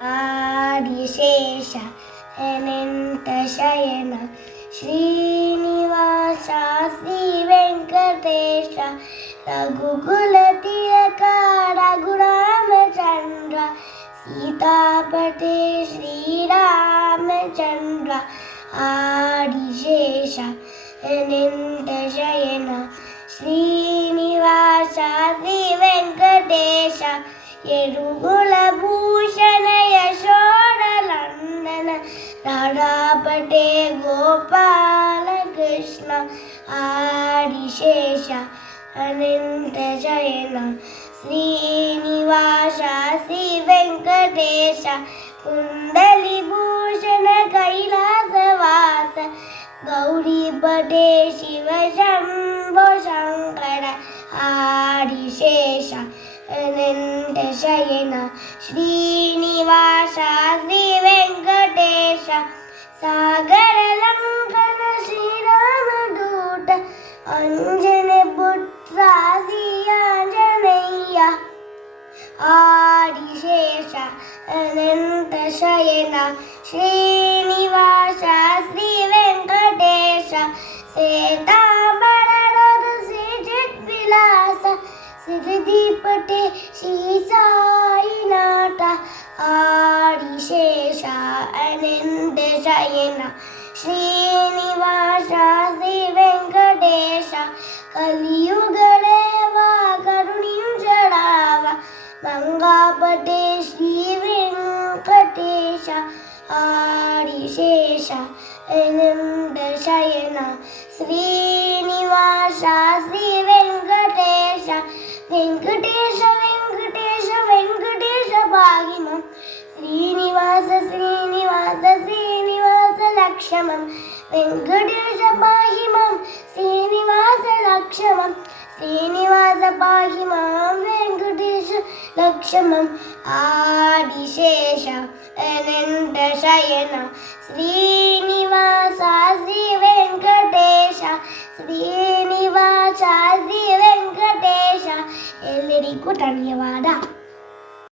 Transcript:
ಆದಿಶೇಷ ಅನಂತ ಶಯನ ಶ್ರೀನಿವಾಸ ಶ್ರೀ ವೆಂಕಟೇಶ ರಘುಕುಲ ತಿಲಕ ರಘುರಾಮಚಂದ್ರ ಸೀತಾಪತೆ ಶ್ರೀರಾಮಚಂದ್ರ ಆದಿಶೇಷ ಅನಂತ ಶಯನ ಶ್ರೀನಿವಾಸ ಶ್ರೀ ವೆಂಕಟೇಶ ಯದುಕುಲ ಭೂಷಣ ಯಶೋಧನಂದನ ರಾಧಾಪತೆ ಗೋಪಾಲ ಕೃಷ್ಣ ಆದಿಶೇಷ ಅನಂತ ಶಯನ ಶ್ರೀನಿವಾಸ ಶ್ರೀ ವೆಂಕಟೇಶ ಕುಂಡಲಿ ಭೂಷಣ ಕೈಲಾಸವಾಸ ಗೌರಿಪತೆ ಶಿವ ಶಂಭೋ ಶಂಕರ ಆದಿಶೇಷ ಅನಂತ ಶಯನ ಶ್ರೀನಿವಾಸ ಶ್ರೀ ವೆಂಕಟೇಶ ಸಾಗರ ಲಂಕನ ಶ್ರೀರಾಮದೂತ ಅಂಜನ ಪುತ್ರ ಶ್ರೀ ಆಂಜನೇಯ ಆದಿಶೇಷ ಅನಂತ ಶಯನ ಶ್ರೀನಿವಾಸ ಶ್ರೀ ವೆಂಕಟೇಶ ಶ್ವೇತಾಂಬರದ ಶ್ರೀ ಚಿದ್ವಿಲಾಸ ಸಿರಿದೀಪತೆ ಶ್ರೀ ಸಾಯಿನಾಥ ಆದಿಶೇಷ ಅನಂತ ಶಯನ ಶ್ರೀನಿವಾಸ ಶ್ರೀ ವೆಂಕಟೇಶ ಕಲಿಯುಗದೇವ ಕರುಣಿಂಚರಾವ ಮಂಗಾಪತೆ ಶ್ರೀ ವೆಂಕಟೇಶ ಆದಿಶೇಷ ಅನಂತ ಶಯನ ಶ್ರೀನಿವಾಸ ಶ್ರೀ ವೆಂಕಟೇಶ ವೆಂಕಟೇಶ ವೆಂಕಟೇಶ ವೆಂಕಟೇಶ ಪಾಹಿ ಮಾಂ ಶ್ರೀನಿವಾಸ ಶ್ರೀನಿವಾಸ ಶ್ರೀನಿವಾಸ ಲಕ್ಷ್ಮಂ ವೆಂಕಟೇಶ ಪಾಹಿ ಮಾಂ ಶ್ರೀನಿವಾಸ ಲಕ್ಷ್ಮಂ ಶ್ರೀನಿವಾಸ ಪಾಹಿ ಮಾಂ ವೆಂಕಟೇಶ ಲಕ್ಷ್ಮಂ ಆದಿಶೇಷ ಅನಂತ ಶಯನ ಶ್ರೀನಿವಾಸ ಶ್ರೀ ವೆಂಕಟೇಶ ಶ್ರೀನಿವಾಸ ಶ್ರೀ ವೆಂಕಟೇಶ ಎಲ್ಲರಿಗೂ ಧನ್ಯವಾದ.